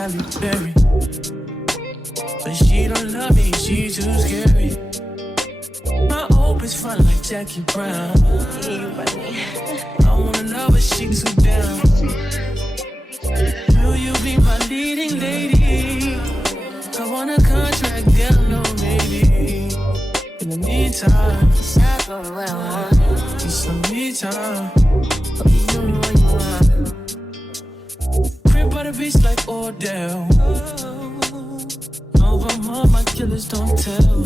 Halle Berry. But she don't love me, she too scary. My hope is fun like Jackie Brown. I wanna love her, she too down. Will you be my leading lady? I want a contract, girl, no maybe. In the meantime, it's not going where I want. need some me time. Hope you do what you want. Crib by the beach like Odell. Over my killers don't tell.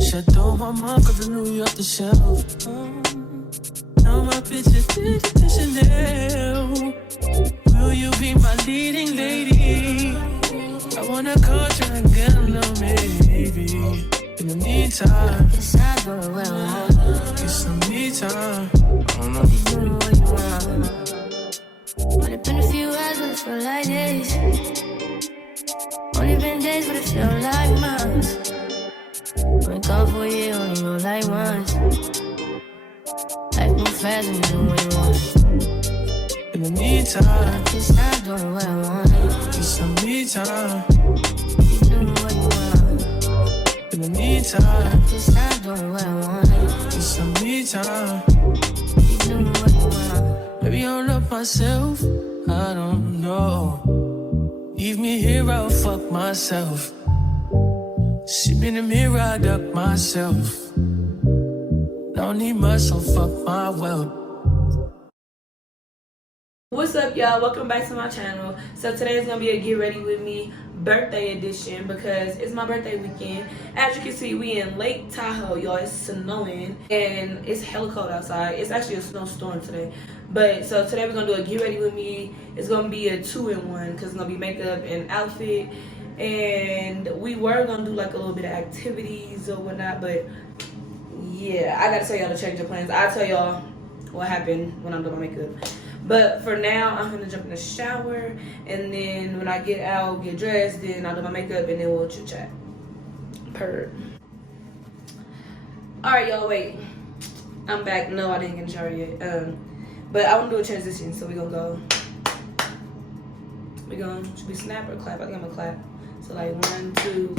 Chateau my cause I New York the shelf. Now my bitch is Chanel. Will you be my leading lady? I want a contract, girl, no maybe. In the meantime, it's not going where I want. get some me time. Hope you do what you want. Only been a few hours, but it feel like days. Only been days, but it feel like months. Been gone for a year, only know like once. Life move fast when you do what you want. In the meantime, it's not doing what I want. get some me time. You do what you want. In the meantime, it's not doing what I want. get some me time. You do what you want. Maybe I love myself, I don't know. Leave me here, I'll fuck myself. See me in the mirror, I duck myself. Don't need much, so fuck my wealth. What's up, y'all? Welcome back to my channel. So today is gonna be a get ready with me birthday edition because it's my birthday weekend. As you can see, we in Lake Tahoe, y'all. It's snowing and it's hella cold outside. It's actually a snowstorm today. But so today we're gonna do a get ready with me. It's gonna be a 2-in-1 because it's gonna be makeup and outfit. And we were gonna do like a little bit of activities or whatnot, but yeah, I gotta tell y'all the change of plans. I'll tell y'all what happened when I'm doing my makeup. But for now, I'm gonna jump in the shower, and then when I get out, get dressed, then I'll do my makeup, and then we'll chit chat. Purr. All right, y'all. Wait, I'm back. No, I didn't get in the shower yet. But I want to do a transition, so we gonna go. Should we snap or clap? I think I'm gonna clap. So like 1, 2.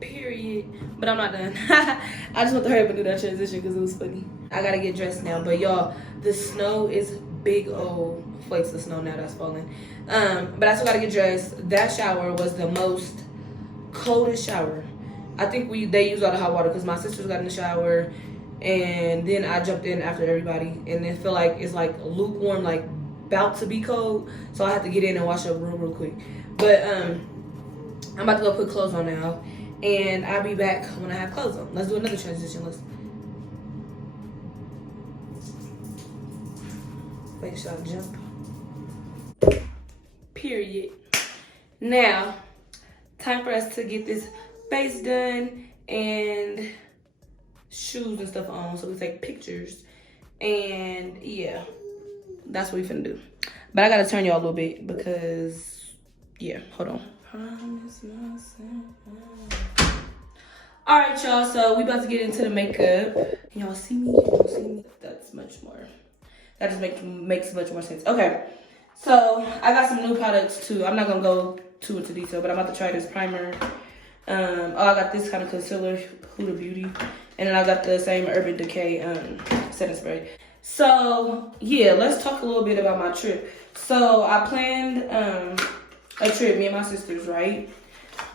Period. But I'm not done. I just want to hurry up and do that transition because it was funny. I gotta get dressed now. But y'all, the snow is big old flakes of snow now that's falling. But I still gotta get dressed. That shower was the most coldest shower. I think they used all the hot water because my sisters got in the shower, and then I jumped in after everybody, and it feel like it's like lukewarm, like about to be cold. So I have to get in and wash up real quick. But I'm about to go put clothes on now. And I'll be back when I have clothes on. Let's do another transition. Wait, should I jump? Period. Now, time for us to get this face done and shoes and stuff on so we take pictures. And yeah, that's what we finna do. But I gotta turn y'all a little bit because, yeah, hold on. Promise myself. All right, y'all. So we about to get into the makeup. Can y'all see me? Y'all see me? That's much more. That just makes much more sense. Okay. So I got some new products too. I'm not gonna go too into detail, but I'm about to try this primer. I got this kind of concealer, Huda Beauty, and then I got the same Urban Decay setting spray. So yeah, let's talk a little bit about my trip. So I planned a trip, me and my sisters, right?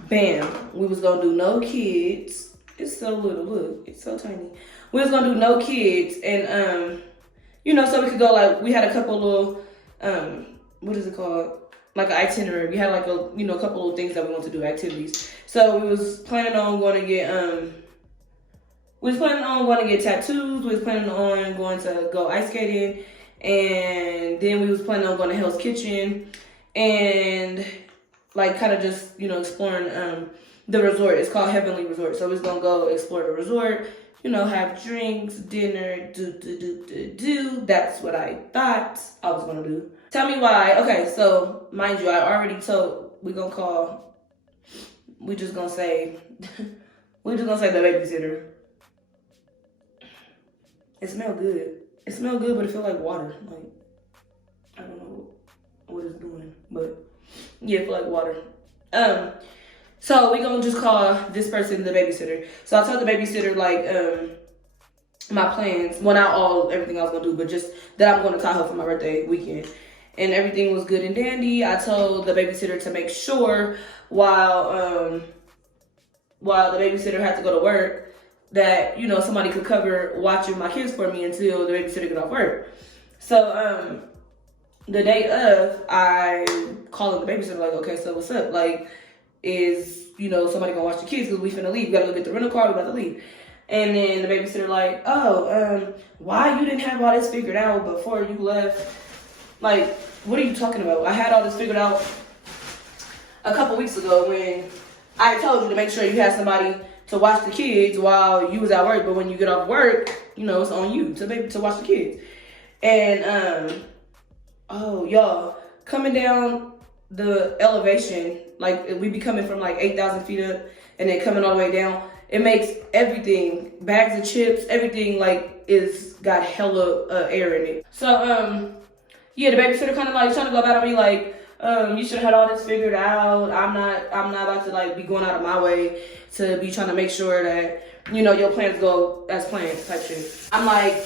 Bam. We was gonna do no kids. It's so little, look, it's so tiny. We was gonna do no kids, and so we could go, like, we had a couple little what is it called? Like an itinerary. We had like a couple little things that we want to do, activities. So we was planning on going to get tattoos. We was planning on going to go ice skating, and then we was planning on going to Hell's Kitchen, and like kind of just exploring the resort. It's called Heavenly Resort. So we're gonna go explore the resort, have drinks, dinner, do. That's what I thought I was gonna do. Tell me why. Okay, so mind you, I already told we just gonna say the babysitter. It smelled good. It smelled good, but it felt like water. Like, I don't know. what it's doing. But yeah, for like water. So we gonna just call this person the babysitter. So I told the babysitter like my plans. Well, not all everything I was gonna do, but just that I'm going to Tahoe for my birthday weekend. And everything was good and dandy. I told the babysitter to make sure while the babysitter had to go to work that, you know, somebody could cover watching my kids for me until the babysitter got off work. So the day of, I called the babysitter like, okay, so what's up? Like, is, you know, somebody gonna watch the kids because we finna leave. We gotta go get the rental car, we about to leave. And then the babysitter like, oh, why you didn't have all this figured out before you left? Like, what are you talking about? I had all this figured out a couple weeks ago when I told you to make sure you had somebody to watch the kids while you was at work. But when you get off work, you know, it's on you to watch the kids. And, oh, y'all, coming down the elevation, like, we be coming from like 8,000 feet up and then coming all the way down. It makes everything, bags of chips, everything like is got hella air in it. So, yeah, the babysitter kind of like trying to go about me like, you should have had all this figured out. I'm not about to like be going out of my way to be trying to make sure that, you know, your plans go as planned type shit. I'm like,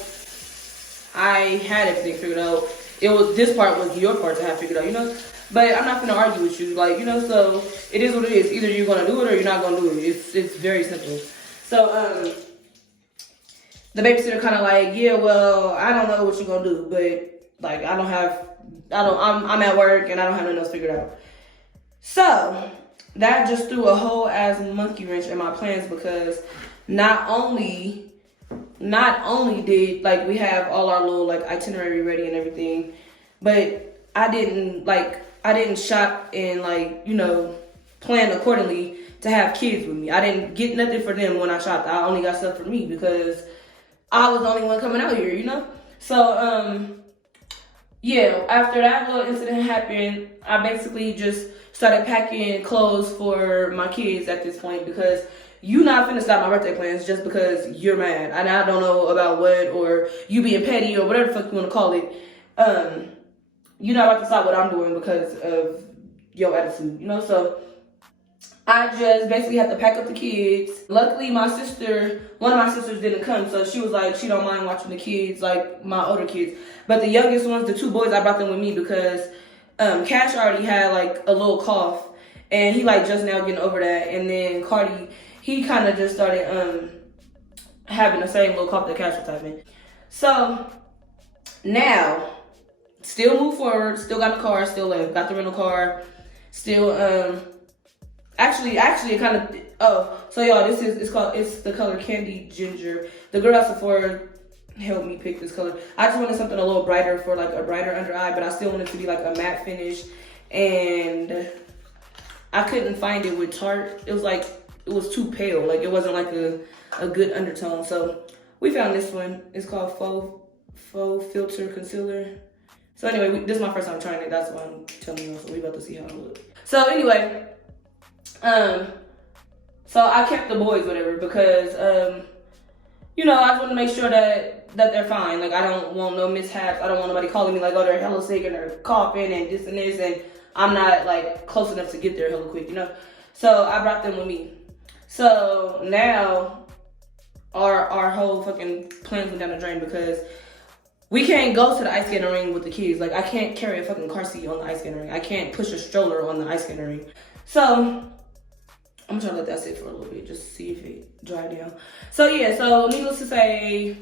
I had everything figured out. This part was your part to have figured out, you know? But I'm not gonna argue with you, like, you know, so it is what it is. Either you're gonna do it or you're not gonna do it. It's very simple. So, the babysitter kind of like, yeah, well, I don't know what you're gonna do, but like, I'm at work and I don't have nothing else figured out. So that just threw a whole ass monkey wrench in my plans because not only did like we have all our little like itinerary ready and everything, but I didn't shop and like, you know, plan accordingly to have kids with me. I didn't get nothing for them when I shopped. I only got stuff for me because I was the only one coming out here, you know? So, yeah, after that little incident happened, I basically just started packing clothes for my kids at this point because you not finna stop my birthday plans just because you're mad. And I don't know about what, or you being petty or whatever the fuck you wanna call it. You're not about to stop what I'm doing because of your attitude, you know? So I just basically had to pack up the kids. Luckily, one of my sisters didn't come, so she was like, she don't mind watching the kids, like my older kids. But the youngest ones, the two boys, I brought them with me because Cash already had like a little cough, and he like just now getting over that. And then Cardi, he kind of just started having the same little cough that Cash was having. So now, still move forward, still got the car, still left, got the rental car, still Actually, it kind of, so y'all, it's the color Candy Ginger. The girl at Sephora helped me pick this color. I just wanted something a little brighter for like a brighter under eye, but I still wanted it to be like a matte finish. And I couldn't find it with Tarte. It was too pale. Like it wasn't like a good undertone. So we found this one. It's called Faux Filter Concealer. So anyway, this is my first time trying it. That's why I'm telling you. So we about to see how it looks. So anyway, so I kept the boys, whatever, because, you know, I just want to make sure that they're fine. Like, I don't want no mishaps. I don't want nobody calling me like, oh, they're hella sick and they're coughing and this, and I'm not, like, close enough to get there hella quick, you know? So I brought them with me. So now our whole fucking plans went down the drain because we can't go to the ice skating ring with the kids. Like, I can't carry a fucking car seat on the ice skating ring. I can't push a stroller on the ice skating ring. So I'm trying to let that sit for a little bit, just see if it dried down. So yeah, so needless to say,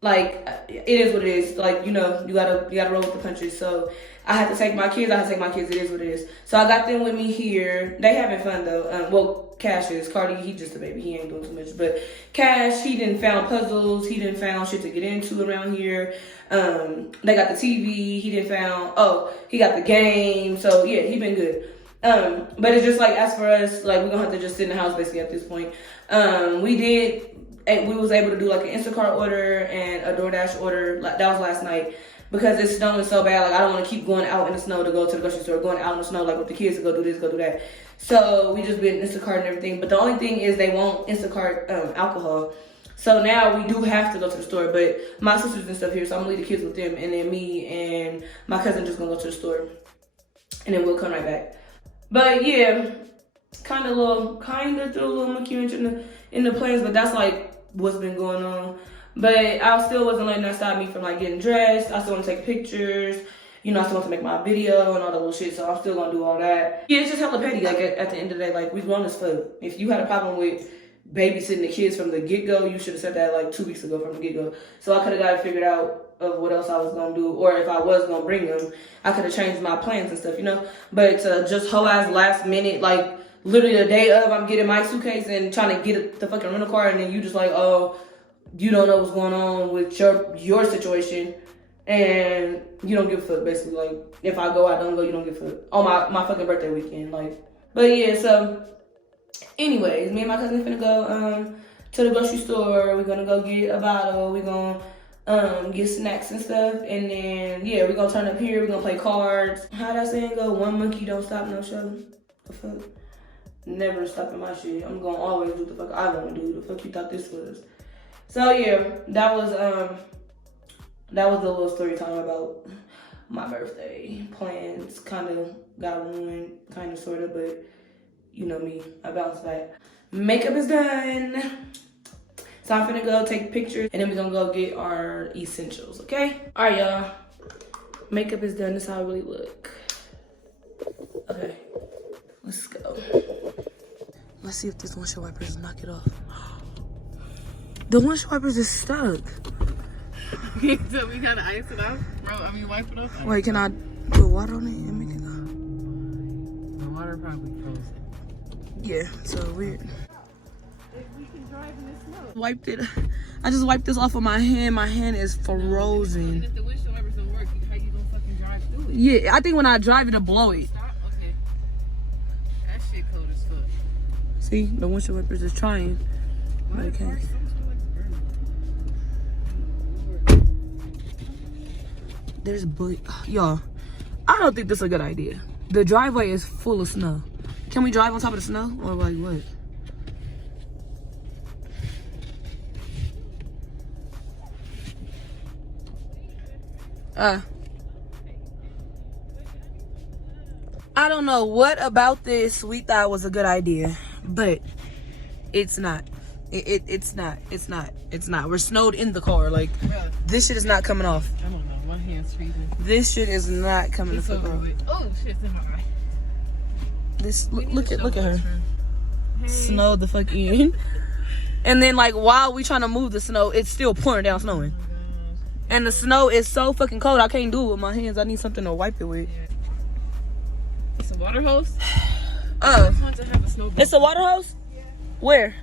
like, it is what it is. Like, you know, you gotta roll with the punches. So I had to take my kids. It is what it is. So I got them with me here. They having fun though. Well, Cash is. Cardi, he just a baby. He ain't doing too much. But Cash, he didn't found puzzles. He didn't found shit to get into around here. They got the TV. He didn't found. Oh, he got the game. So yeah, he been good. But it's just like, as for us, like, we're gonna have to just sit in the house basically at this point. We was able to do like an Instacart order and a DoorDash order. Like, that was last night because it's snowing so bad. Like, I don't want to keep going out in the snow to go to the grocery store, going out in the snow like with the kids to go do this, go do that. So we just been Instacart and everything. But the only thing is they won't Instacart alcohol. So now we do have to go to the store. But my sisters and stuff here, so I'm gonna leave the kids with them, and then me and my cousin just gonna go to the store. and then we'll come right back. But yeah, kind of threw a little monkey wrench in the plans, but that's like what's been going on. But I still wasn't letting that stop me from like getting dressed. I still want to take pictures. You know, I still want to make my video and all that little shit, so I'm still gonna do all that. Yeah, it's just hella petty. Like at the end of the day, like we've grown as fuck. If you had a problem with babysitting the kids from the get-go, you should have said that like 2 weeks ago from the get-go. So I could have got it figured out of what else I was gonna do, or if I was gonna bring them, I could have changed my plans and stuff, you know. But just whole ass last minute, like literally the day of, I'm getting my suitcase and trying to get the fucking rental car, and then you just like, oh, you don't know what's going on with your situation, and you don't give a fuck, basically. Like, if I go, I don't go, you don't give a fuck. On my fucking birthday weekend, like. But yeah, so, anyways, me and my cousin finna go to the grocery store. We're gonna go get a bottle. We're gonna get snacks and stuff. And then, yeah, we're gonna turn up here. We're gonna play cards. How that saying go? One monkey don't stop no show. The fuck? Never stopping my shit. I'm gonna always do the fuck I wanna do. The fuck you thought this was? So yeah, that was the little story time about my birthday plans. Kind of got ruined, kind of, sort of, but you know me, I bounced back. Makeup is done, so I'm finna go take pictures, and then we're gonna go get our essentials. Okay? All right, y'all. Makeup is done. This is how I really look. Okay, let's go. Let's see if this windshield wipers knock it off. The windshield wipers is stuck. So we gotta ice it off? Bro, I mean wipe it off? Wait, can I put water on it and make it go? The water probably frozen. Yeah, so weird. If we can drive in the snow. Wiped it. I just wiped this off of my hand. My hand is frozen. If the windshield wipers don't work, how you gonna fucking drive through it? Yeah, I think when I drive it'll blow it. Stop? Okay. That shit cold as fuck. See, the windshield wipers is trying. But it can't. There's y'all, I don't think this is a good idea. The driveway is full of snow. Can we drive on top of the snow, or like what? I don't know what about this we thought was a good idea, but it's not. It's not. We're snowed in the car. Like, this shit is not coming off. I don't know. My hand's freezing. This shit is not coming off. Oh, shit's in my eye. This look at her. Hey. Snow the fuck in. And then like while we trying to move the snow, it's still pouring down snowing. Oh, and the snow is so fucking cold. I can't do it with my hands. I need something to wipe it with. It's a water hose? It's a water hose? Yeah. Where?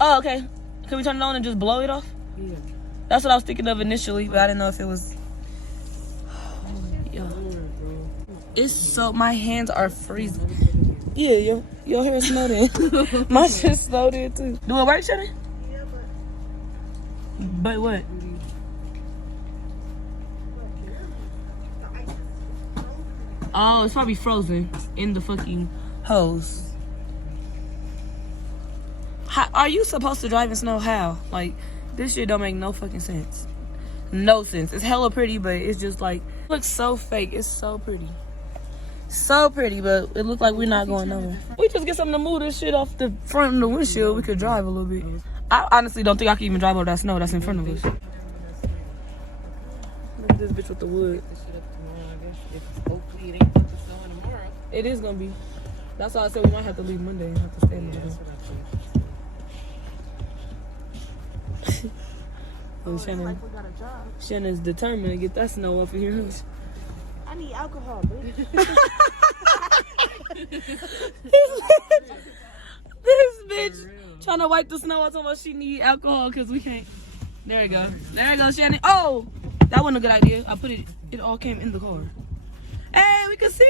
Oh, okay. Can we turn it on and just blow it off? Yeah. That's what I was thinking of initially, but I didn't know if it was. Yo. It's so, my hands are freezing. Yeah, your hair snowed in. My shit snowed in too. Do it work, Shannon? Yeah, but what? Oh, it's probably frozen in the fucking hose. How, are you supposed to drive in snow? How? Like, this shit don't make no fucking sense. No sense. It's hella pretty, but it's just like, it looks so fake. It's so pretty. So pretty, but it looked like we're not going nowhere. We just get something to move this shit off the front of the windshield. We could drive a little bit. I honestly don't think I can even drive over that snow that's in front of us. Look at this bitch with the wood. Hopefully it ain't going to snow tomorrow. It is gonna be. That's why I said we might have to leave Monday and have to stay there. And Shannon's determined to get that snow off of here. I need alcohol, bitch. This bitch trying to wipe the snow out, talking about she need alcohol because we can't. There we go. There we go, Shannon. Oh, that wasn't a good idea. I put it. It all came in the car. Hey, we can see.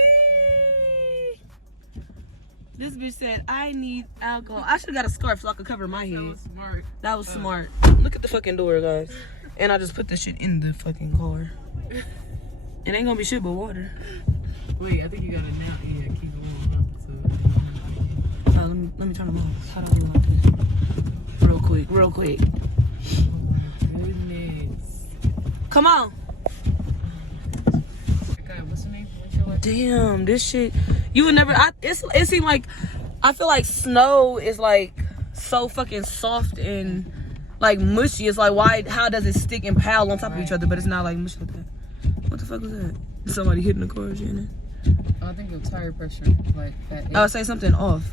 This bitch said, I need alcohol. I should have got a scarf so I could cover my head. That was smart. That was smart. Look at the fucking door, guys. And I just put this shit in the fucking car. It ain't gonna be shit but water. Wait, I think you got it now. Yeah, keep it warm up. So. Let me turn them off. How do I do like this? Real quick. Oh my goodness. Come on. God, what's her name? damn, this shit. You would never. It seemed like I feel like snow is like so fucking soft and like mushy. It's like why? How does it stick and pile on top of each other? But it's not like mushy like that. What the fuck was that? Somebody hitting the car, Shannon. I think of tire pressure, like that. I would say something off.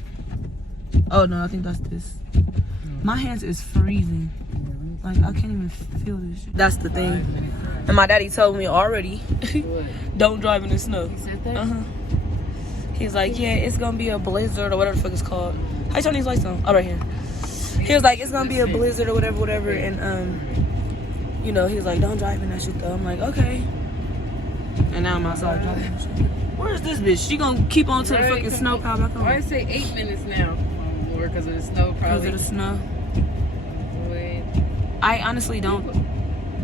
Oh no, I think that's this. My hands is freezing. Like I can't even feel this shit. That's the thing. And my daddy told me already, don't drive in the snow. He said that? He's like, yeah, it's gonna be a blizzard or whatever the fuck it's called. How you turn these lights on? Oh, right here. He was like, it's gonna be a blizzard or whatever. And you know, he's like, don't drive in that shit though. I'm like, okay. And now I'm outside driving. Where's this bitch? She gonna keep on to the fucking snow pile back on. I say 8 minutes now. Or because of the snow, probably. Because of the snow. Wait. I honestly don't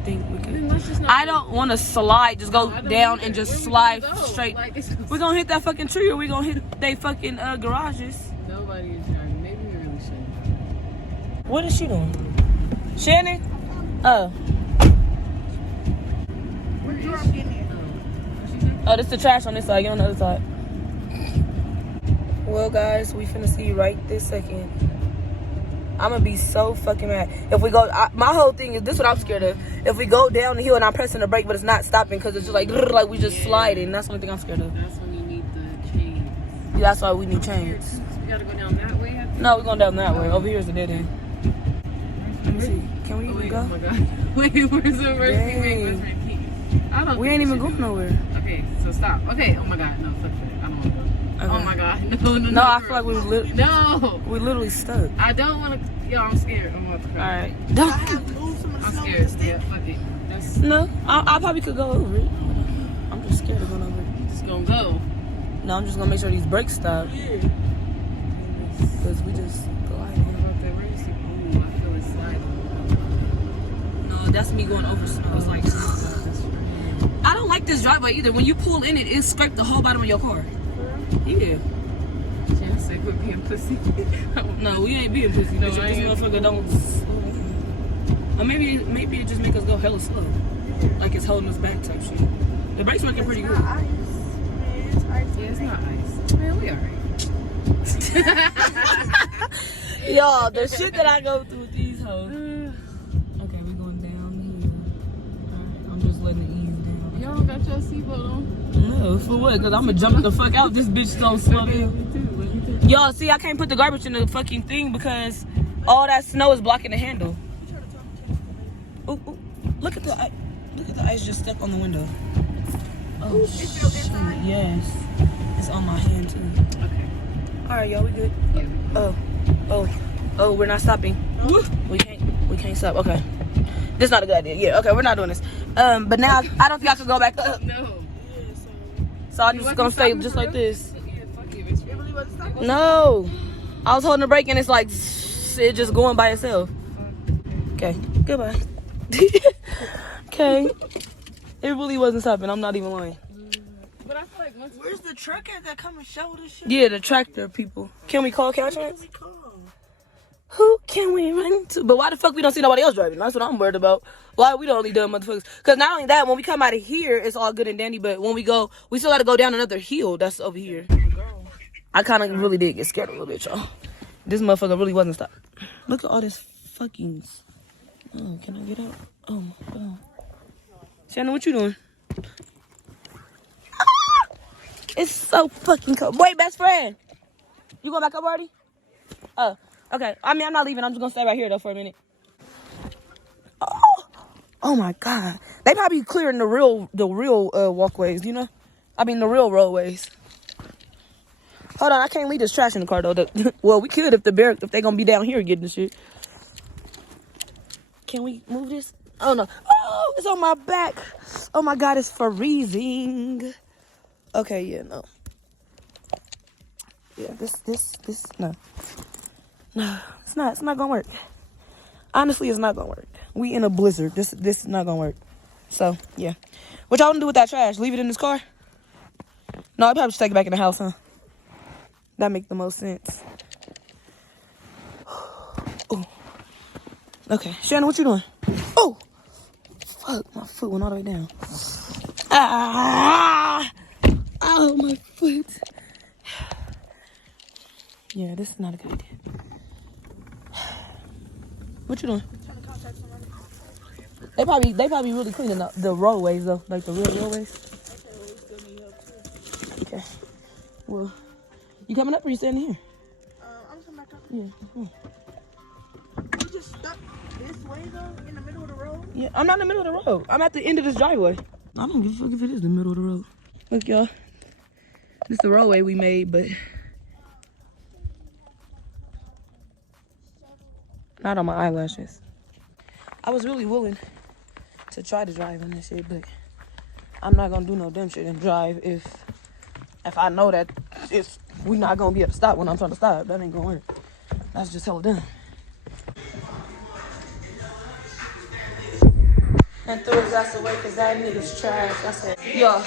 think we could. Then let's just not I don't want to slide, just go down and just slide Where we gonna go? straight. Like, We're gonna hit that fucking tree or we gonna hit they fucking garages. nobody is driving. Maybe we really shouldn't. What is she doing? Shannon? Oh. Oh, this is the trash on this side. Get on the other side. Well, guys, we finna see right this second. I'm gonna be so fucking mad. If we go, my whole thing is, this is what I'm scared of. If we go down the hill and I'm pressing the brake, but it's not stopping because it's just like we just sliding. That's the only thing I'm scared of. That's when you need the chains. Yeah, that's why we need chains. So we gotta go down that way? No, we're going down that way. Over here is the dead end. Let me see. Can we even Wait, go? oh my god. Wait, where's the first thing? Where's my keys? I don't We think ain't even should going do it. nowhere. Okay, so stop. Okay, oh my god, no, fuck that. I don't want to go. Okay. Oh my god, no. No, I feel like we No! we literally stuck. I don't want to. Yo, I'm scared. I'm about to cry. Alright. Don't. I'm scared. Yeah, fuck it. That's No, I probably could go over it. I'm just scared of going over it. just gonna go. No, I'm just gonna make sure these brakes stop. Because we just gliding. What about that race? Ooh, I feel it sliding. No, that's me going over snow. It's like, I don't like this driveway either. When you pull in it scraped the whole bottom of your car. Yeah. Jen said we're being pussy. No, we ain't being pussy. No, Bitch, if I this ain't. motherfucker don't. Or maybe it just make us go hella slow. Like it's holding us back type shit. The brakes working pretty good. Yeah, it's not ice. Man, we alright. Y'all, the shit that I go through with these hoes. Okay, we going down here. Alright, I'm just letting it ease down. Y'all don't got your seatbelt on? No, for what? Because I'm going to jump the fuck out. This bitch don't slow down. Y'all, see, I can't put the garbage in the fucking thing because all that snow is blocking the handle. Ooh, ooh. Look at the ice just stuck on the window. Oh, shit. Yes. It's on my hand, too. Okay. All right, y'all, we good? Yeah. Oh, we're not stopping. We can't stop. Okay. This is not a good idea. Yeah, okay, we're not doing this. But now I don't think I can go back up. No. So I'm just gonna stay just like this. Yeah, fuck you. It's really wasn't No. I was holding the brake and it's like it just going by itself. Okay. Goodbye. Okay. It really wasn't stopping. I'm not even lying. But I feel like once Where's the truck at that come and show this shit? Yeah, the tractor people. Can we call Caltrans? Who can we run to? But why the fuck we don't see nobody else driving? That's what I'm worried about. Why we the only dumb motherfuckers? Because not only that, when we come out of here, it's all good and dandy. But when we go, we still got to go down another hill that's over here. I kind of really did get scared a little bit, y'all. This motherfucker really wasn't stopped. Look at all this fucking... Oh, can I get out? Oh, my God. Shannon, what you doing? Ah! It's so fucking cold. Wait, best friend. You going back up already? Oh, okay. I mean, I'm not leaving. I'm just going to stay right here, though, for a minute. Oh, my God. They probably clearing the real walkways, you know? I mean, the real roadways. Hold on, I can't leave this trash in the car, though. Well, we could if they going to be down here getting the shit. Can we move this? Oh, no. Oh, it's on my back. Oh, my God, it's freezing. Okay, yeah, no. Yeah, this, no. No, it's not going to work. Honestly, it's not going to work. We in a blizzard. This is not going to work. So, yeah. What y'all want to do with that trash? Leave it in this car? No, I'd probably just take it back in the house, huh? That make the most sense. Ooh. Okay, Shannon, what you doing? Oh, fuck, my foot went all the way down. Ah! Oh, Oh, my foot. Yeah, this is not a good idea. What you doing? Trying to contact somebody. They probably really cleaning up the roadways though, like the real roadways. Okay, well, we still need help too. Okay. Well, you coming up or you standing here? I'm coming back up. Yeah. Come on. You just stuck this way though, in the middle of the road? Yeah, I'm not in the middle of the road. I'm at the end of this driveway. I don't give a fuck if it is the middle of the road. Look, y'all. This is the roadway we made, but not on my eyelashes. I was really willing to try to drive on this shit, but I'm not gonna do no dumb shit and drive if I know that we not gonna be able to stop when I'm trying to stop. That ain't gonna work. That's just hella dumb. And threw his ass away because that nigga's trash. I said, yo.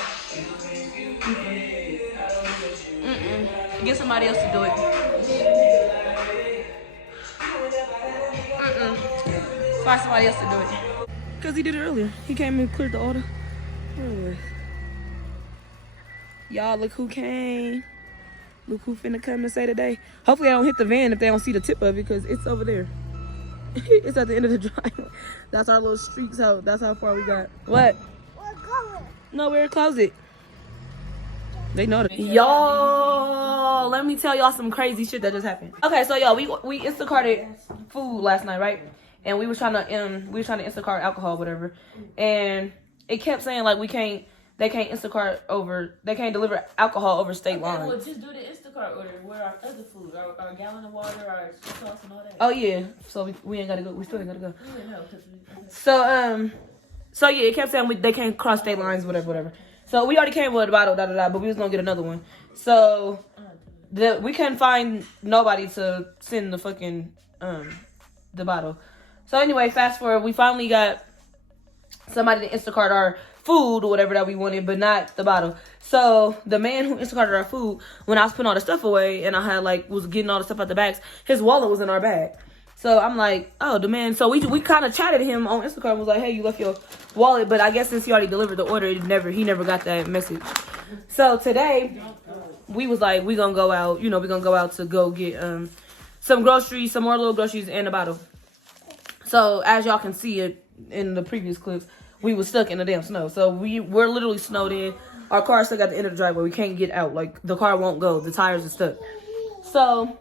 Get somebody else to do it. Find somebody else to do it. Because he did it earlier. He came and cleared the order. Y'all, look who came. Look who finna come and say today. Hopefully I don't hit the van if they don't see the tip of it because it's over there. It's at the end of the driveway. That's our little street, so that's how far we got. What? We're going. No, we're closet. They know that. Y'all, let me tell y'all some crazy shit that just happened. Okay, so y'all, we Instacarted food last night, right? And we were trying to Instacart alcohol, whatever. And it kept saying like they can't deliver alcohol over state lines. Well, just do the Instacart order. Where our other food, our gallon of water, our sauce, and all that. Oh yeah, so we ain't gotta go. We still ain't gotta go. No, So yeah, it kept saying they can't cross state lines, whatever. So we already came with a bottle, but we was gonna get another one. So we couldn't find nobody to send the fucking the bottle. So anyway, fast forward, we finally got somebody to Instacart our food or whatever that we wanted, but not the bottle. So the man who Instacarted our food, when I was putting all the stuff away and I had was getting all the stuff out the bags, his wallet was in our bag. So I'm like, oh, the man. So we kind of chatted him on Instagram. Was like, hey, you left your wallet, but I guess since he already delivered the order, he never got that message. So today we was like, we gonna go out. We gonna go out to go get some groceries, some more little groceries, and a bottle. So as y'all can see it in the previous clips, we was stuck in the damn snow. So we're literally snowed in. Our car's stuck at the end of the driveway. We can't get out. Like the car won't go. The tires are stuck. So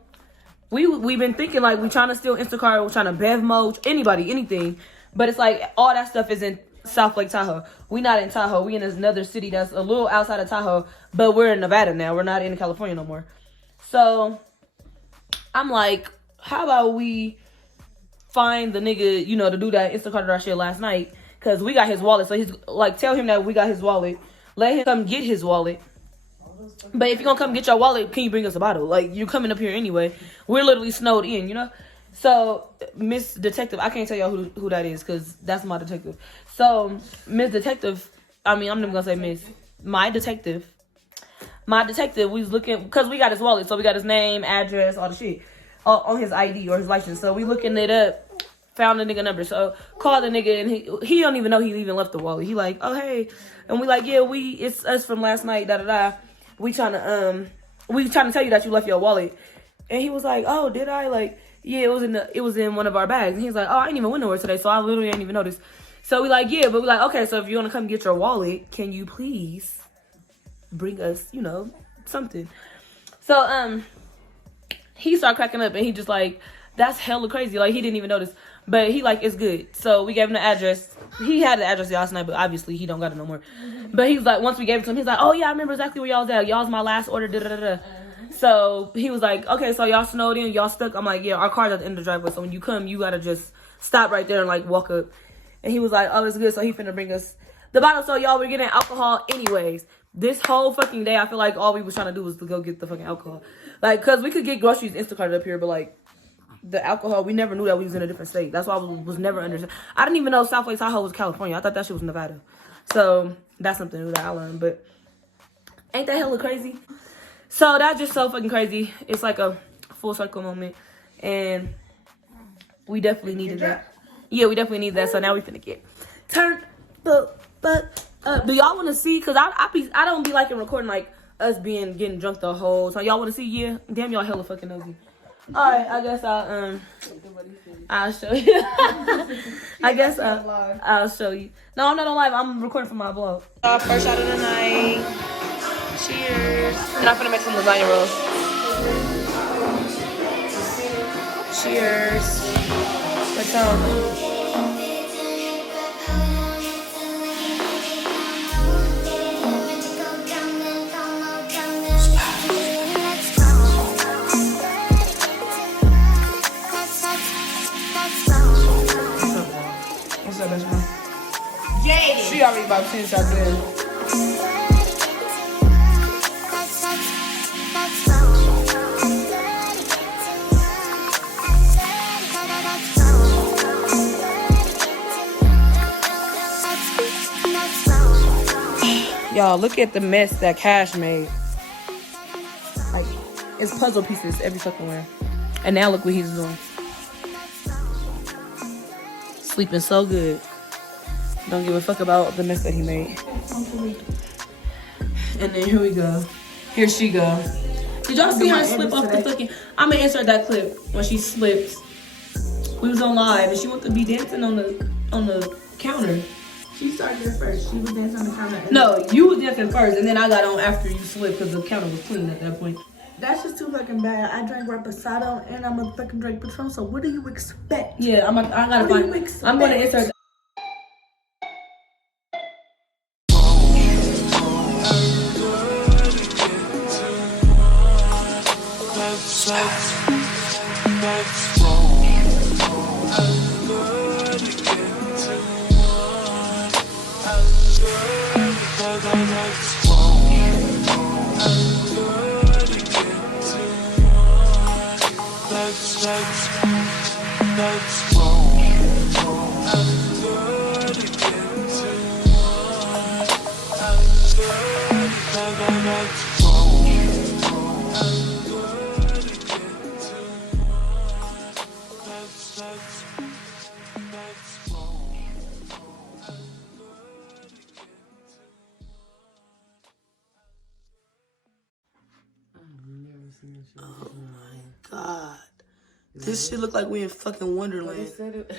we've been thinking like we trying to steal Instacart, we're trying to bev mode, anybody, anything. But it's like all that stuff is in South Lake Tahoe. We not in Tahoe. We in another city that's a little outside of Tahoe, but we're in Nevada now. We're not in California no more. So I'm like, how about we find the nigga, to do that Instacart our shit last night, because we got his wallet. So he's like, tell him that we got his wallet. Let him come get his wallet. But if you're gonna come get your wallet, can you bring us a bottle? Like, you're coming up here anyway. We're literally snowed in, So, Miss Detective, I can't tell y'all who that is, because that's my detective. So, Miss Detective, I'm never gonna say Miss. My detective, we was looking, because we got his wallet, so we got his name, address, all the shit, on his ID or his license. So, we looking it up, found the nigga number. So, called the nigga, and he don't even know he even left the wallet. He like, oh, hey. And we like, yeah, it's us from last night, da-da-da. We trying to tell you that you left your wallet. And he was like, oh, did I? Like, yeah, it was in one of our bags. And he's like, oh, I ain't even went nowhere today, so I literally ain't even noticed. So we like, yeah, but we like, okay, so if you want to come get your wallet, can you please bring us, something? So he started cracking up, and he just like, that's hella crazy. Like, he didn't even notice. But he like, it's good. So we gave him the address. He had the address last night, but obviously he don't got it no more. But he's like, once we gave it to him, he's like, oh yeah, I remember exactly where y'all was at. Y'all's my last order, da-da-da-da. So he was like, okay, so y'all snowed in, y'all stuck. I'm like, yeah, our car's at the end of the driveway. So when you come, you gotta just stop right there and like walk up. And he was like, oh, it's good. So he finna bring us the bottle. So y'all, we're getting alcohol anyways. This whole fucking day, I feel like all we was trying to do was to go get the fucking alcohol. Like, cause we could get groceries Instacarted up here, but like, the alcohol, we never knew that we was in a different state. That's why I was never understand. I didn't even know South Lake Tahoe was California. I thought that shit was Nevada. So that's something new that I learned. But ain't that hella crazy? So that's just so fucking crazy. It's like a full circle moment, and we definitely needed that. Yeah, we definitely need that. So now we finna get turned the fuck up. Do y'all want to see? Cause I don't be liking recording like us getting drunk the whole time. Y'all want to see? Yeah. Damn, y'all hella fucking nosy. All right, I guess I'll show you. I guess I'll show you. No, I'm not on live. I'm recording for my vlog. First shot of the night. Cheers. And I'm finna make some lasagna rolls. Cheers. Let's go. What's up, best friend? Jaded. She already about 10 shots in. Y'all, look at the mess that Cash made. Like, it's puzzle pieces every fucking where. And now look what he's doing. Sleeping so good. Don't give a fuck about the mess that he made. And then here we go. Here she go. Did y'all see her slip off the fucking... I'm gonna insert that clip when she slipped. We was on live and she wanted to be dancing on the counter. She started it first. She was dancing on the counter. No, you was dancing first and then I got on after you slipped because the counter was clean at that point. That's just too fucking bad. I drank reposado and I'm a fucking drink Patron. So what do you expect? Yeah, I gotta find. I'm gonna insert. Oh my god. This shit look like we in fucking Wonderland. They said it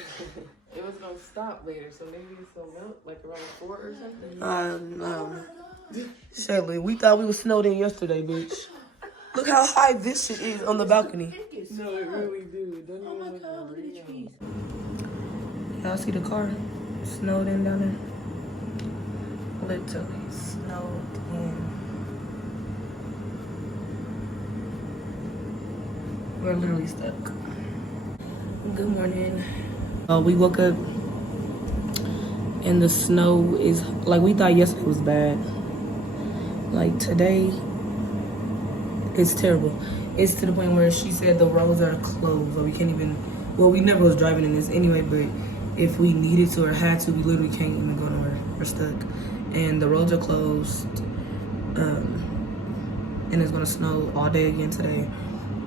was gonna stop later, so maybe it's gonna melt like around 4 or something. Shaylee, we thought we was snowed in yesterday, bitch. Look how high this shit is on the balcony. No, it really do. Don't Oh my god, look at the trees. Y'all see the car? Snowed in down there. Literally snowed in. We're literally stuck. Good morning. We woke up and the snow is like we thought yesterday was bad. Like today, it's terrible. It's to the point where she said the roads are closed or we can't even, well, we never was driving in this anyway, but if we needed to or had to, we literally can't even go nowhere. We're stuck. And the roads are closed. And it's gonna snow all day again today.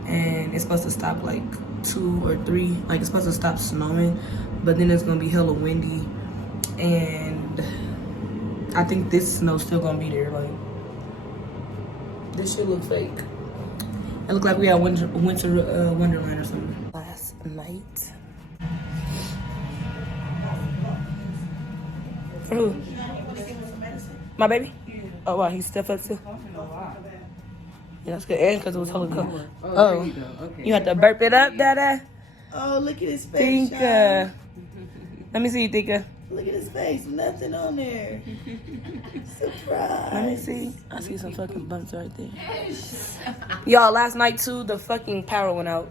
And it's supposed to stop like 2 or 3, like it's supposed to stop snowing, but then it's gonna be hella windy. And I think this snow's still gonna be there. Like, this shit looks fake. It looked like we had winter Wonderland or something. Last night. For who? My baby? Oh wow, he's stiff up too. Yeah, that's good. And because it was hella cold. Oh, you have to burp it up, Dada. Oh, look at his face. Tinka. Let me see, Tinka. Look at his face. Nothing on there. Surprise. Let me see. I see some fucking bumps right there. Y'all, last night too, the fucking power went out.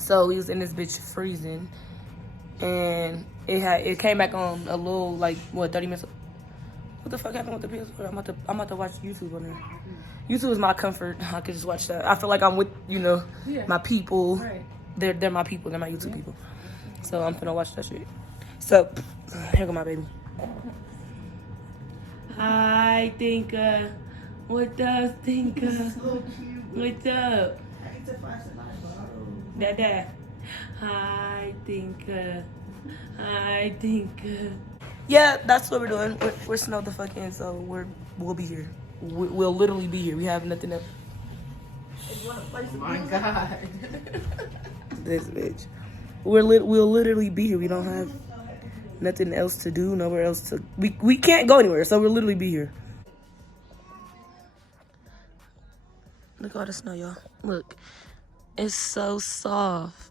So we was in this bitch freezing. And it came back on a little, like, what, 30 minutes? What the fuck happened with the PS4? I'm about to watch YouTube on there. YouTube is my comfort. I could just watch that. I feel like I'm with, my people. Right. They're my people. They're my YouTube people. So I'm finna watch that shit. So, here go my baby. Hi, Tinka. What up, Tinka? So cute. What's up? I need to find some nice bottles. Dada. Hi, Tinka. Hi, Tinka. Yeah, that's what we're doing. We're snowed the fuck in, so we'll be here. we'll literally be here. We have nothing else. Oh my God. This bitch. We'll literally be here. We don't have nothing else to do. Nowhere else to. We can't go anywhere. So we'll literally be here. Look at all the snow, y'all. Look, it's so soft.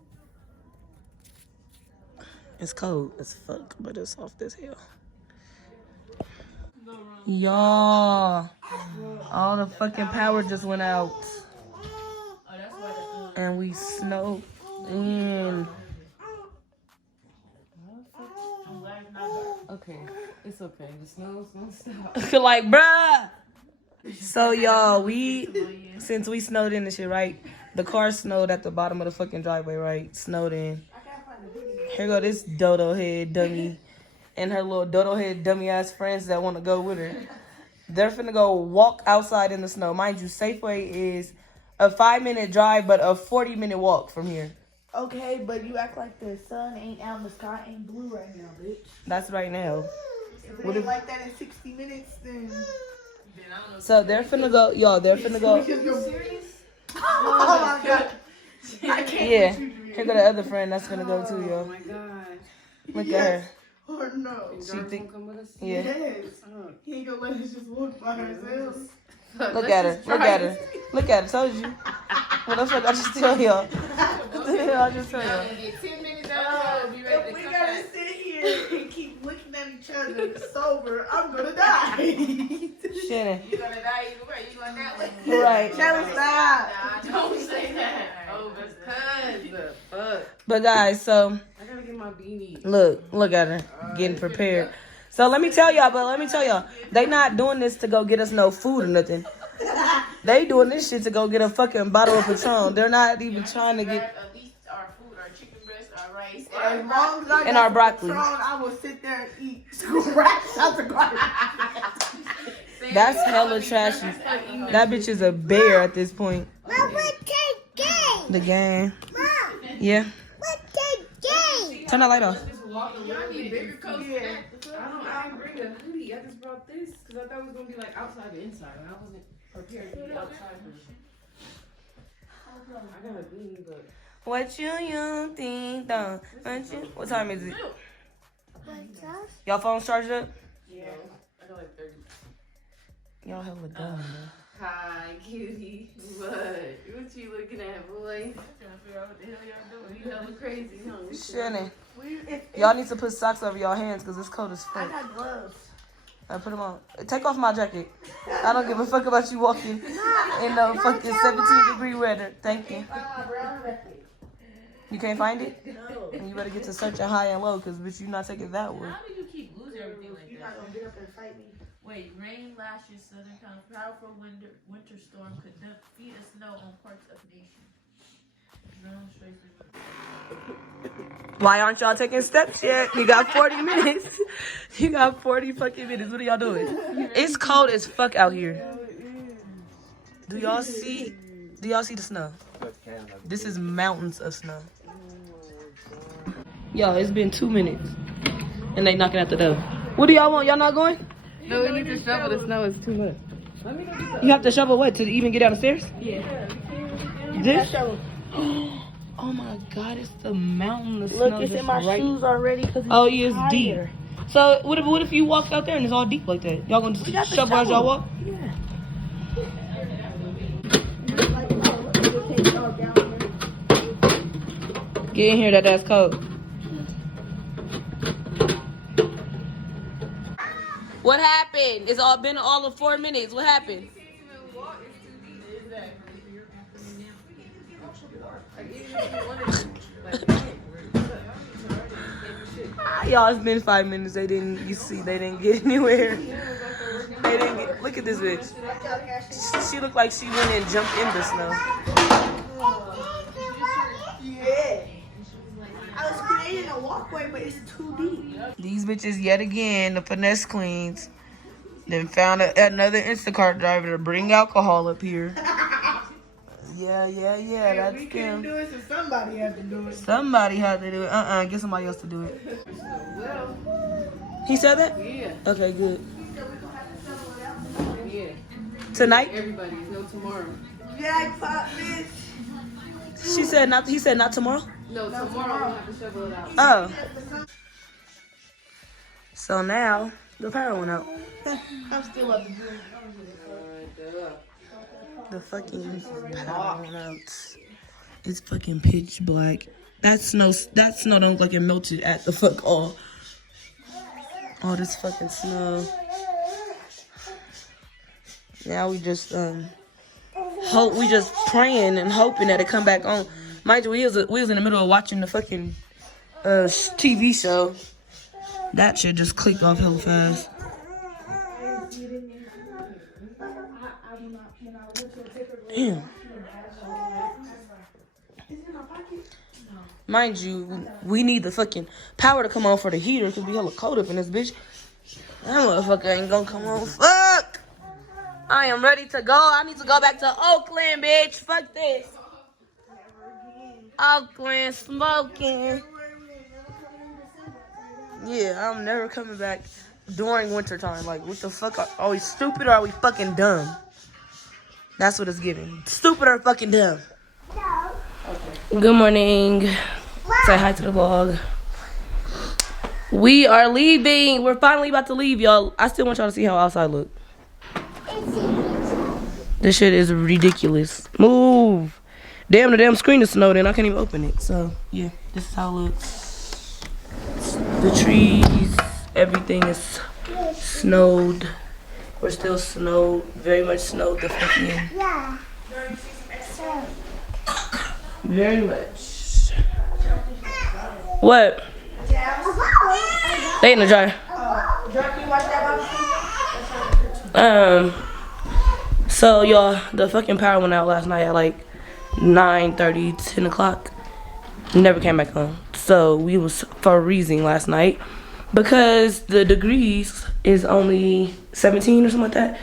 It's cold as fuck, but it's soft as hell. Y'all, all the fucking power just went out. And we snowed in. Okay, it's okay. The snow's gonna stop. Like, bruh. So, y'all, since we snowed in and shit, right? The car snowed at the bottom of the fucking driveway, right? Snowed in. Here go this dodo head dummy and her little dodo head dummy ass friends that want to go with her. They're finna go walk outside in the snow. Mind you, Safeway is a 5-minute drive, but a 40-minute walk from here. Okay, but you act like the sun ain't out and the sky ain't blue right now, bitch. That's right now. If it ain't like that in 60 minutes, then... So they're finna go, y'all, they're finna go. Are you serious? Oh my God. I can't. Yeah, here go the other friend that's finna go too, y'all. Oh my God. Look at her. Or no. She think, Come with us? yeah. Yes. He ain't gonna let us just walk by ourselves. Look at her. Look at her. Look at her. Told you. What the fuck I just tell y'all? What the hell I just tell y'all? Get 10 minutes out. Be ready If to we come gotta back. sit here and keep looking at each other sober, I'm gonna die. Shannon. You're gonna die either way. You going that way? Right. Never stop. Nah, don't say that. Oh, because the fuck. But guys, so I gotta get my beanie. look at her getting prepared. So let me tell y'all, they not doing this to go get us no food or nothing. They doing this shit to go get a fucking bottle of Patron. They're not even trying to get. At least our food, our chicken breast, our rice, As long as I And got our the broccoli. Patron, I will sit there and eat scraps out the garbage. That's hella trashy. That bitch is a bear at this point. The game. Yeah. Turn that light off. Y'all need bigger coats. Yeah. I didn't bring a hoodie. I just brought this because I thought it was gonna be like outside and inside, and I wasn't prepared to be outside for this. I got a beanie, but What you think, though? What time is it? Y'all phones charged up? yeah, I got like 30. Y'all hella dumb, man. Hi, cutie. What you looking at, boy? I'm trying to figure out what the hell y'all doing. You hella crazy, huh? Shannon, y'all need to put socks over y'all hands because it's cold as I fuck. got gloves. I put them on. Take off my jacket. I don't give a fuck about you walking in no fucking 17-degree weather. Thank you. You can't find it? No. And you better get to searching high and low because, bitch, you not taking that one. How do you keep losing everything like You're that? not gonna get up and fight me. Wait, rain, lashes, southern kind of powerful winter storm could dump feet of snow on parts of nation. Drone straight through. Why aren't y'all taking steps yet? You got 40 minutes. You got 40 fucking minutes. What are y'all doing? It's cold as fuck out here. Do y'all see the snow? This is mountains of snow. Y'all, it's been 2 minutes. And they knocking at the door. What do y'all want? Y'all not going? No, we need to shovel the snow. It's too much. You have to shovel what? To even get down the stairs? Yeah. This? Oh my god, it's the mountain of snow. Look, it's just in my right. shoes already. Oh, yeah, it's deep. So what if you walk out there and it's all deep like that? Y'all gonna just shovel as y'all walk? Get in here, that's cold. What happened? It's all been all of 4 minutes. What happened? Y'all, it's been 5 minutes. They didn't get anywhere. They didn't get, look at this bitch. She looked like she went and jumped in the snow. Yeah. I was creating a walkway, but it's too deep. These bitches yet again, the finesse queens, then found another Instacart driver to bring alcohol up here. Yeah, that's we them. couldn't do it, so somebody had to do it. Somebody had to do it. Get somebody else to do it. He said that? Yeah. Okay, good. Yeah. Tonight? Everybody's no tomorrow. Jackpot, bitch. She said not. He said not tomorrow. No, tomorrow we have to shovel it out. Oh. So now the power went out. I'm still up. The fucking power went out. It's fucking pitch black. That snow don't look like it melted at the fuck all. All this fucking snow. Now we just praying and hoping that it come back on. Mind you, we was in the middle of watching the fucking TV show. That shit just clicked off hella fast. Damn. Mind you, we need the fucking power to come on for the heater because we hella cold up in this bitch. That motherfucker ain't gonna come on. Fuck! I am ready to go. I need to go back to Oakland, bitch. Fuck this. Oakland smoking. Yeah, I'm never coming back during winter time. Like, what the fuck? Are we stupid or are we fucking dumb? That's what it's giving. Stupid or fucking dumb. Okay. Good morning. Say hi to the vlog. We are leaving. We're finally about to leave, y'all. I still want y'all to see how outside look. This shit is ridiculous. Move. Damn, the damn screen is snowed in. I can't even open it. So, yeah, this is how it looks. The trees, everything is snowed. We're still snowed. Very much snowed the fucking. Yeah. Very much. What? They in the dryer. So y'all, the fucking power went out last night at like 9:30, 10 o'clock. Never came back on. So we was freezing last night because the degrees is only 17 or something like that.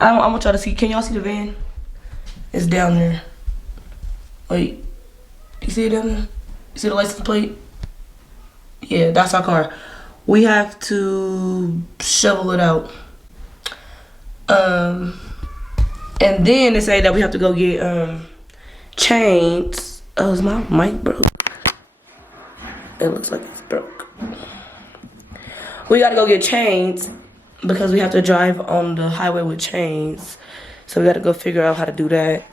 I want y'all to see. Can y'all see the van? It's down there. Wait, you see it down there? You see the license plate? Yeah, that's our car. We have to shovel it out. And then they say that we have to go get chains. Oh, is my mic broke? It looks like it's broke. We gotta go get chains because we have to drive on the highway with chains. So we gotta go figure out how to do that.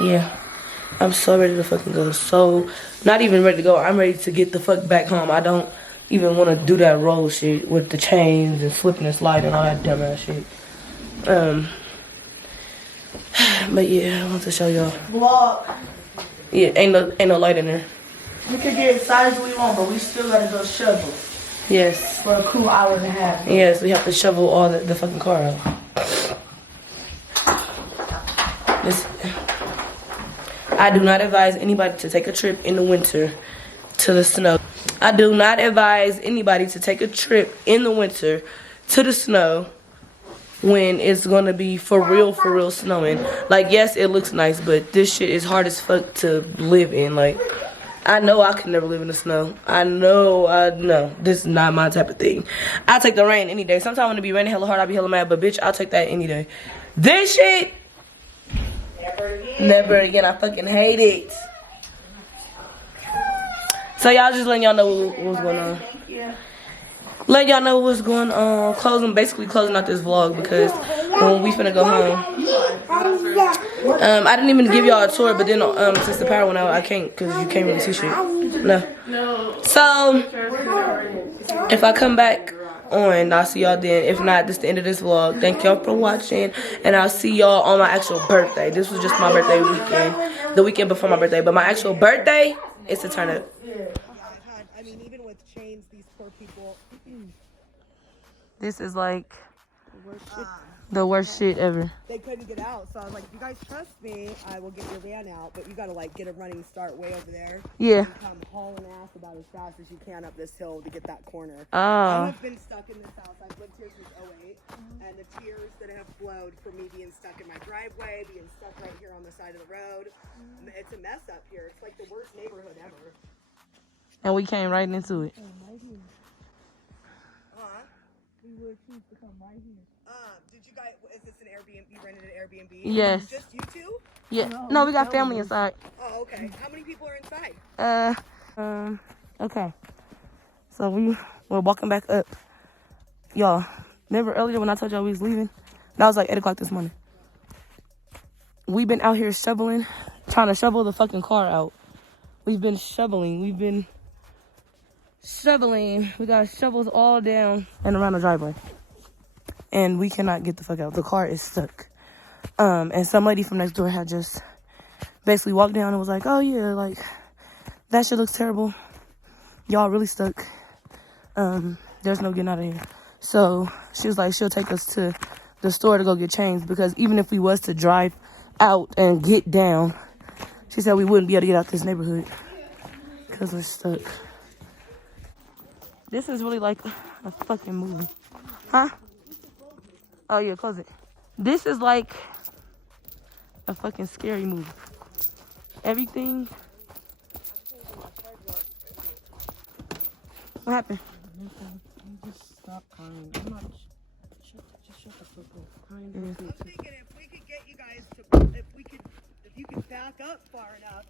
Yeah. I'm so ready to fucking go. So, not even ready to go. I'm ready to get the fuck back home. I don't even want to do that roll shit with the chains and slipping and sliding and all that dumbass shit. But yeah, I want to show y'all. Vlog. Yeah, ain't no light in there. We could get as size as we want, but we still gotta go shovel. Yes. For a cool hour and a half. Yes, we have to shovel all the fucking car out. I do not advise anybody to take a trip in the winter to the snow. I do not advise anybody to take a trip in the winter to the snow when it's gonna be for real snowing. Like, yes, it looks nice, but this shit is hard as fuck to live in. Like, I know I could never live in the snow. I know. This is not my type of thing. I'll take the rain any day. Sometimes when it be raining hella hard, I'll be hella mad, but bitch, I'll take that any day. This shit, never again. I fucking hate it. So y'all just letting y'all know what's going on. Let y'all know what's going on. Basically closing out this vlog because when we finna go home. I didn't even give y'all a tour, but then since the power went out, I can't because you can't really see shit. No. So if I come back on, I'll see y'all then. If not, this is the end of this vlog. Thank y'all for watching, and I'll see y'all on my actual birthday. This was just my birthday weekend, the weekend before my birthday, but my actual birthday is to turn up. I mean, even with chains, these poor people. This is like the worst shit ever. They couldn't get out, so I was like, if you guys trust me, I will get your van out, but you gotta like get a running start way over there. Yeah. And come hauling ass about as fast as you can up this hill to get that corner. Oh. I have been stuck in this house. I've lived here since 08, and the tears that have flowed from me being stuck in my driveway, being stuck right here on the side of the road. It's a mess up here. It's like the worst neighborhood ever. And we came right into it. Huh? We would choose to come right here. Did you guys? Is this an Airbnb? You rented an Airbnb? Yes. Just you two? Yeah. No, we got family inside. Oh, okay. How many people are inside? Okay. So we're walking back up. Y'all, remember earlier when I told y'all we was leaving? That was like 8 o'clock this morning. We've been out here shoveling, trying to shovel the fucking car out. We've been shoveling. We got shovels all down and around the driveway. And we cannot get the fuck out. The car is stuck. And some lady from next door had just basically walked down and was like, oh yeah, like, that shit looks terrible. Y'all really stuck. There's no getting out of here. So she was like, she'll take us to the store to go get changed, because even if we was to drive out and get down, she said we wouldn't be able to get out this neighborhood because we're stuck. This is really like a fucking movie. Huh? Oh yeah, close it. This is like a fucking scary movie. Everything. What happened? Just stop crying. I'm not. Just shut the fuck up. Crying. I'm thinking if we could get you guys to, if you could back up far enough,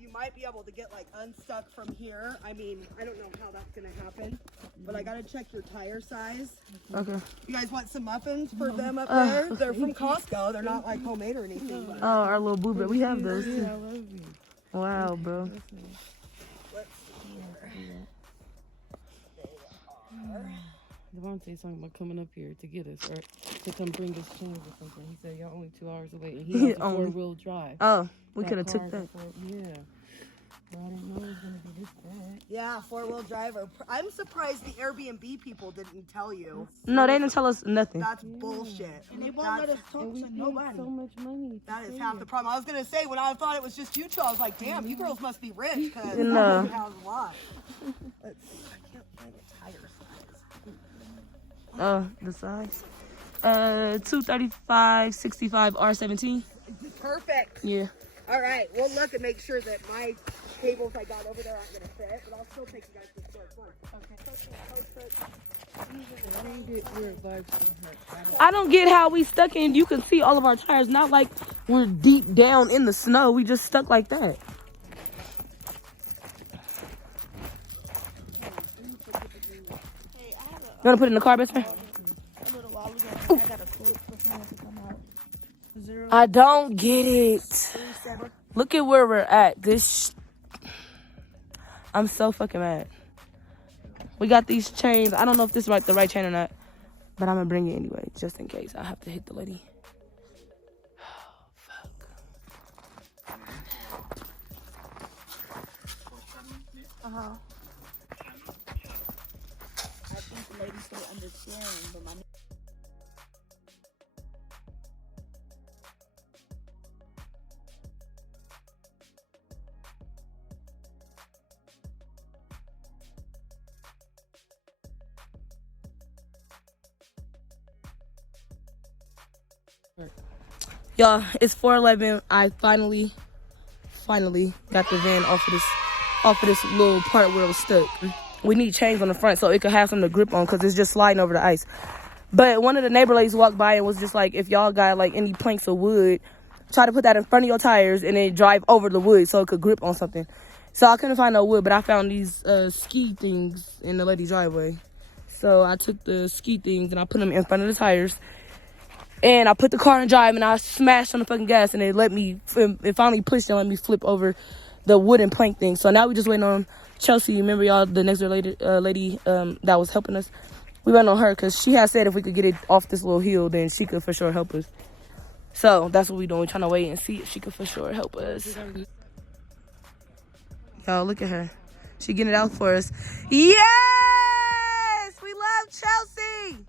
you might be able to get like unstuck from here. I mean, I don't know how that's gonna happen, but I gotta check your tire size. Okay. You guys want some muffins for them up there? They're from Costco. They're not like homemade or anything. But Oh, our little boo bear. We have those too. I love you. Wow, bro. let's see here. Devontae's talking about coming up here to get us or to come bring us change or something. He said y'all only 2 hours away, and he has a four-wheel drive. Oh, we could have took that. Yeah. But I didn't know it was gonna be this bad. Yeah, 4-wheel driver. I'm surprised the Airbnb people didn't tell you. No, they didn't tell us nothing. That's bullshit. And they won't let us talk And we to paid nobody. so much money. That is half the problem. I was gonna say when I thought it was just you two, I was like, damn, you girls must be rich because No. that has a lot. Let's see. I can't find a tire size. The size. 235 65 R17. Perfect. Yeah. All right, we'll look and make sure that my cables I got over there aren't gonna fit, but I'll still take you guys to the store. I don't get weird vibes from her. I don't get how we stuck in. You can see all of our tires. Not like we're deep down in the snow. We just stuck like that. You want to put it in the car, best friend? I don't get it. Look at where we're at. I'm so fucking mad. We got these chains. I don't know if this is the right chain or not, but I'm gonna bring it anyway, just in case. I have to hit the lady. Oh, fuck. I think the ladies don't understand, but my Y'all, it's 4:11. I finally got the van off of this little part where it was stuck. We need chains on the front so it could have something to grip on, because it's just sliding over the ice. But one of the neighbor ladies walked by and was just like, if y'all got like any planks of wood, try to put that in front of your tires and then drive over the wood so it could grip on something. So I couldn't find no wood, but I found these ski things in the lady's driveway. So I took the ski things and I put them in front of the tires. And I put the car in drive and I smashed on the fucking gas, and it finally pushed and let me flip over the wooden plank thing. So now we just waiting on Chelsea. Remember y'all, the next door lady that was helping us? We went on her because she had said if we could get it off this little hill, then she could for sure help us. So that's what we doing. We're trying to wait and see if she could for sure help us. Y'all, look at her. She getting it out for us. Yes! We love Chelsea!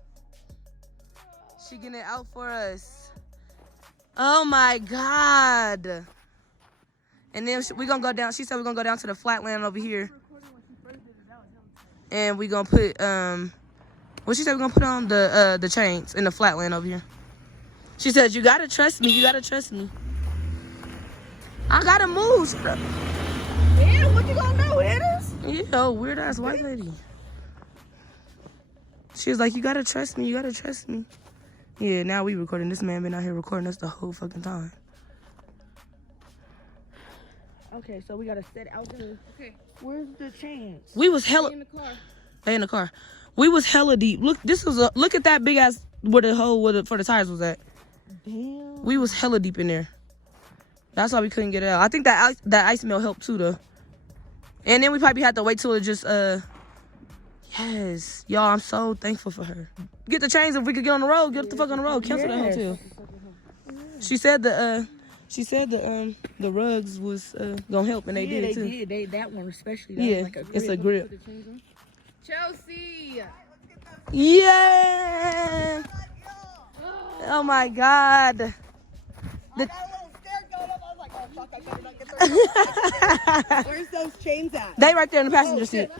She getting it out for us. Oh my God. And then we gonna go down. She said we're gonna go down to the flatland over here. And we gonna put, what she said we're gonna put on the chains in the flatland over here. She said, you gotta trust me. You gotta trust me. I gotta move. yeah, what you gonna know? It is. Yeah, weird ass white lady. She was like, you gotta trust me. You gotta trust me. Yeah, now we recording. This man been out here recording us the whole fucking time. Okay, so we gotta sit out there. Okay. Where's the chains? We was hella. In the car. They in the car. We was hella deep. Look, look at that big ass where the hole for the tires was at. Damn. We was hella deep in there. That's why we couldn't get it out. I think that ice melt helped too though. And then we probably had to wait till it just yes. Y'all, I'm so thankful for her. Get the chains if we could get on the road. Get the fuck on the road. Cancel that hotel. She said the rugs was gonna help, and they did too. Yeah, they did. That one especially. That Yeah, was like a it's a grip. Chelsea. Yeah. Oh my God. I got a little scared going up. I was like, oh fuck, I better not get those. Where's those chains at? They right there in the passenger seat.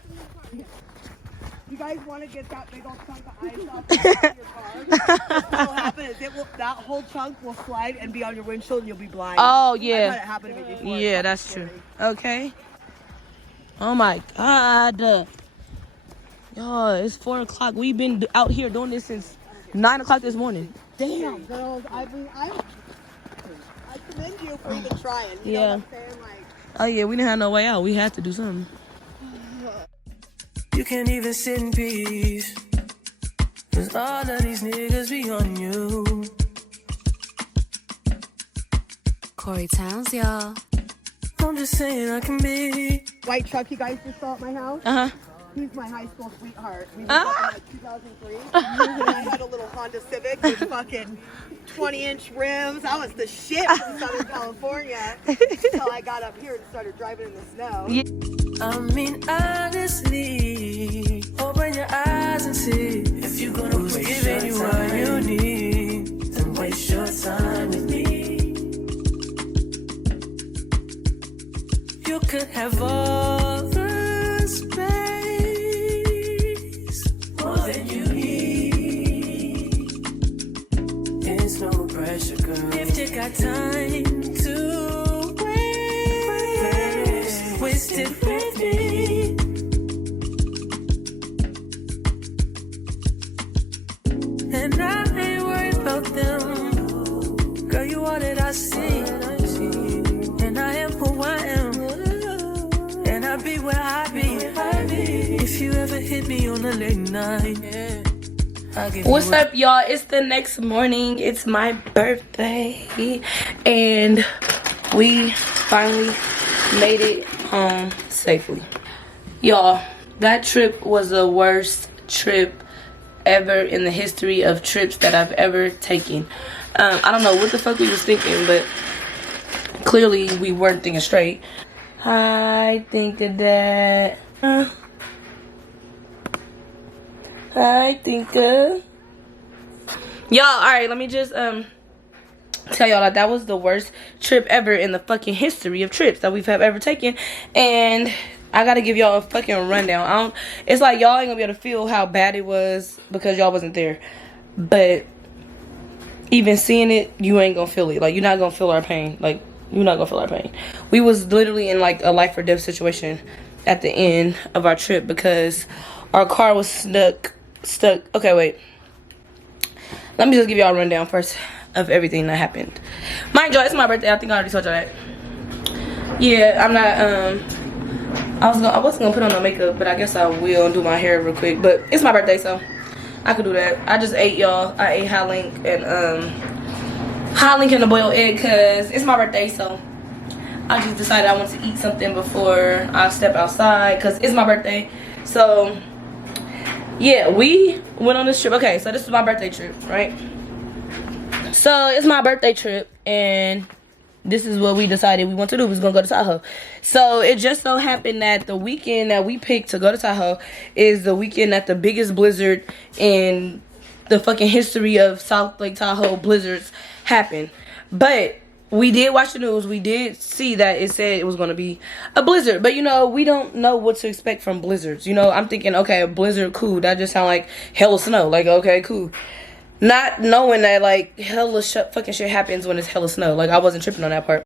You guys want to get that big old chunk of ice off the back of your car? What will happen is that whole chunk will slide and be on your windshield and you'll be blind. Oh I've had it yeah. happen to me before. Yeah, that's true. Okay. Oh my God. Y'all, it's 4 o'clock. We've been out here doing this since 9 o'clock this morning. Damn, girls, I commend you for even trying. You know what I'm saying? Like, Oh yeah, we didn't have no way out. We had to do something. You can't even sit in peace. Cause all of these niggas be on you. Corey Towns, y'all. I'm just saying I can be. white truck you guys just saw at my house. Uh-huh. He's my high school sweetheart. We were back in like 2003. And I had a little Honda Civic with fucking 20-inch rims. I was the shit from Southern California until I got up here and started driving in the snow. Yeah. I mean, honestly, open your eyes and see. If you're gonna waste your time, you need, then waste your time with me. You could have all the space, more than you need. There's no pressure, girl. If you got time to waste it with me. And I ain't worried about them. Girl, you all that I see. And I am who I am. And I be where I be. If you ever hit me on a late night, What's up, y'all? It's the next morning. It's my birthday. And we finally made it home safely. Y'all, that trip was the worst trip ever in the history of trips that I've ever taken. I don't know what the fuck we was thinking, but clearly we weren't thinking straight. I think that y'all, alright, let me just tell y'all that was the worst trip ever in the fucking history of trips that we've ever taken. And I gotta give y'all a fucking rundown. It's like y'all ain't gonna be able to feel how bad it was because y'all wasn't there. But even seeing it, you ain't gonna feel it. Like, you're not gonna feel our pain. Like, you're not gonna feel our pain. We was literally in like a life or death situation at the end of our trip because our car was stuck. Okay, wait. Let me just give y'all a rundown first of everything that happened. Mind you, it's my birthday. I think I already told y'all that. Yeah, I'm not, I wasn't gonna put on no makeup, but I guess I will do my hair real quick. But it's my birthday, so I could do that. I just ate, y'all. I ate hot link and a boiled egg because it's my birthday, so I just decided I want to eat something before I step outside because it's my birthday. So yeah, we went on this trip. Okay, so this is my birthday trip, right? So it's my birthday trip, and this is what we decided we want to do. We was gonna go to Tahoe. So it just so happened that the weekend that we picked to go to Tahoe is the weekend that the biggest blizzard in the fucking history of South Lake Tahoe blizzards happened. But we did watch the news. We did see that it said it was going to be a blizzard. But, you know, we don't know what to expect from blizzards. You know, I'm thinking, okay, a blizzard, cool. That just sound like hella snow. Like, okay, cool. Not knowing that, like, hella fucking shit happens when it's hella snow. Like, I wasn't tripping on that part.